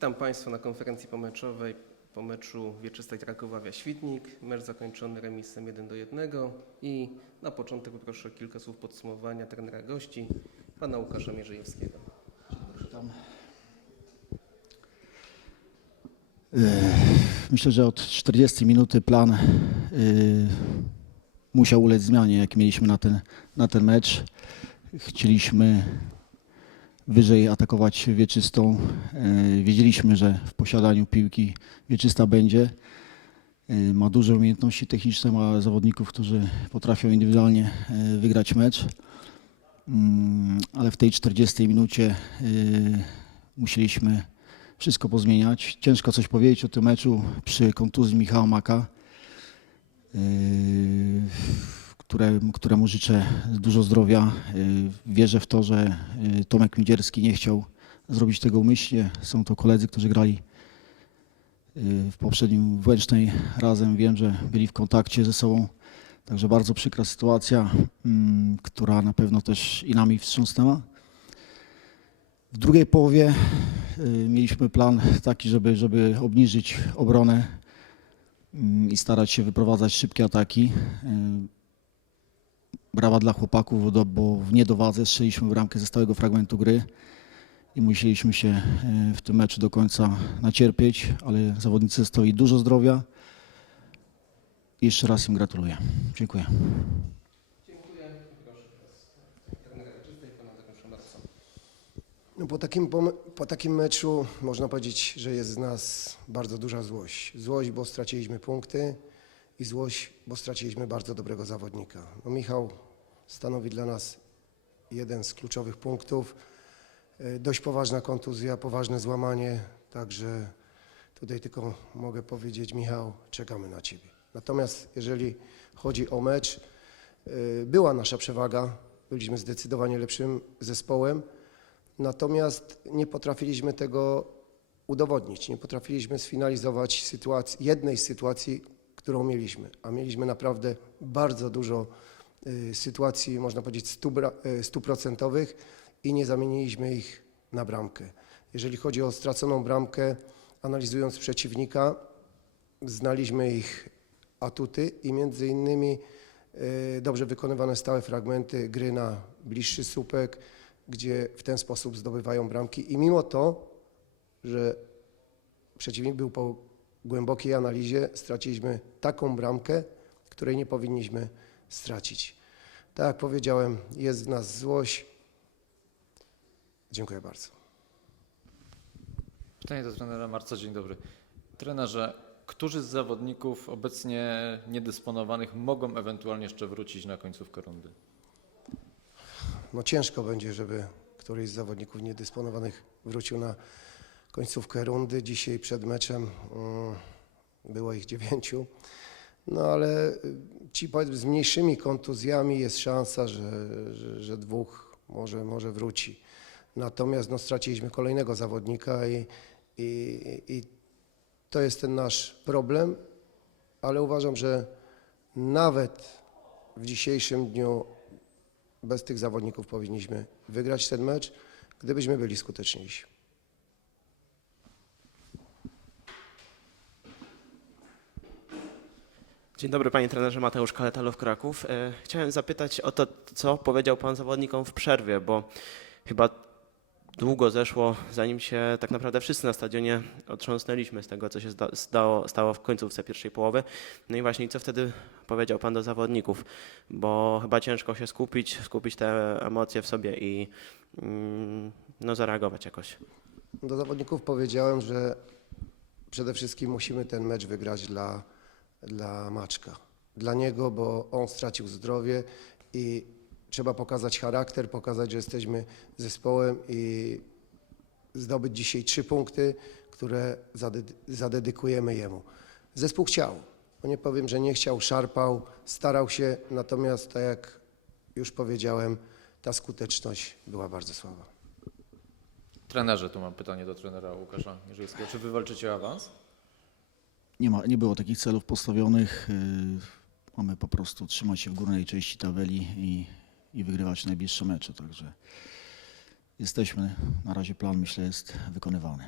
Witam Państwa na konferencji pomeczowej po meczu Wieczystej Krakowawia-Świdnik. Mecz zakończony remisem 1 do 1 i na początek poproszę kilka słów podsumowania trenera gości, pana Łukasza Mierzejewskiego. Myślę, że od 40 minuty plan y, musiał ulec zmianie, jaki mieliśmy na ten, na ten mecz. Chcieliśmy wyżej atakować wieczystą. Y, wiedzieliśmy, że w posiadaniu piłki wieczysta będzie. Y, ma duże umiejętności techniczne, ma zawodników, którzy potrafią indywidualnie y, wygrać mecz. Mm, ale w tej 40 minucie musieliśmy wszystko pozmieniać. Ciężko coś powiedzieć o tym meczu przy kontuzji Michała Maka, które, któremu życzę dużo zdrowia. Yy, Wierzę w to, że yy, Tomek Midzierski nie chciał zrobić tego umyślnie. Są to koledzy, którzy grali yy, w poprzednim w Łęcznej razem. Wiem, że byli w kontakcie ze sobą. Także bardzo przykra sytuacja, mm, która na pewno też i nami wstrząsnęła. W drugiej połowie y, mieliśmy plan taki, żeby, żeby obniżyć obronę mm, i starać się wyprowadzać szybkie ataki. Brawa dla chłopaków, bo w niedowadze strzeliśmy bramkę ze stałego fragmentu gry i musieliśmy się y, w tym meczu do końca nacierpieć, ale zawodnicy zostali dużo zdrowia. Jeszcze raz im gratuluję. Dziękuję. No po, takim, pom- po takim meczu można powiedzieć, że jest z nas bardzo duża złość. Złość, bo straciliśmy punkty i złość, bo straciliśmy bardzo dobrego zawodnika. No Michał stanowi dla nas jeden z kluczowych punktów. E, Dość poważna kontuzja, poważne złamanie, także tutaj tylko mogę powiedzieć, Michał, czekamy na Ciebie. Natomiast jeżeli chodzi o mecz, e, była nasza przewaga, byliśmy zdecydowanie lepszym zespołem, Natomiast nie potrafiliśmy tego udowodnić, nie potrafiliśmy sfinalizować sytuacji, jednej sytuacji, którą mieliśmy. A mieliśmy naprawdę bardzo dużo y, sytuacji, można powiedzieć, y, stuprocentowych i nie zamieniliśmy ich na bramkę. Jeżeli chodzi o straconą bramkę, analizując przeciwnika, znaliśmy ich atuty i między innymi y, dobrze wykonywane stałe fragmenty gry na bliższy słupek, gdzie w ten sposób zdobywają bramki i mimo to, że przeciwnik był po głębokiej analizie, straciliśmy taką bramkę, której nie powinniśmy stracić. Tak jak powiedziałem, jest w nas złość. Dziękuję bardzo. Pytanie do trenera Marca, dzień dobry. Trenerze, którzy z zawodników obecnie niedysponowanych mogą ewentualnie jeszcze wrócić na końcówkę rundy? No ciężko będzie, żeby któryś z zawodników niedysponowanych wrócił na końcówkę rundy. Dzisiaj przed meczem mm, było ich dziewięciu. No ale y, ci z mniejszymi kontuzjami jest szansa, że, że, że dwóch może, może wróci. Natomiast no, straciliśmy kolejnego zawodnika i, i, i to jest ten nasz problem, ale uważam, że nawet w dzisiejszym dniu bez tych zawodników powinniśmy wygrać ten mecz, gdybyśmy byli skuteczniejsi. Dzień dobry panie trenerze Mateusz Kaletalow Kraków. E, Chciałem zapytać o to, co powiedział pan zawodnikom w przerwie, bo chyba długo zeszło, zanim się tak naprawdę wszyscy na stadionie otrząsnęliśmy z tego, co się stało, stało w końcówce pierwszej połowy. No i właśnie, co wtedy powiedział pan do zawodników, bo chyba ciężko się skupić, skupić te emocje w sobie i mm, no, zareagować jakoś. Do zawodników powiedziałem, że przede wszystkim musimy ten mecz wygrać dla, dla Maczka. Dla niego, bo on stracił zdrowie i trzeba pokazać charakter, pokazać, że jesteśmy zespołem i zdobyć dzisiaj trzy punkty, które zade- zadedykujemy jemu. Zespół chciał. Bo nie powiem, że nie chciał, szarpał, starał się, natomiast tak jak już powiedziałem, ta skuteczność była bardzo słaba. Trenerze, tu mam pytanie do trenera Łukasza Mierzejewskiego. Czy wy walczycie o awans? Nie, ma, nie było takich celów postawionych. Yy, Mamy po prostu trzymać się w górnej części tabeli i, i wygrywać najbliższe mecze. Także jesteśmy, na razie plan myślę jest wykonywany.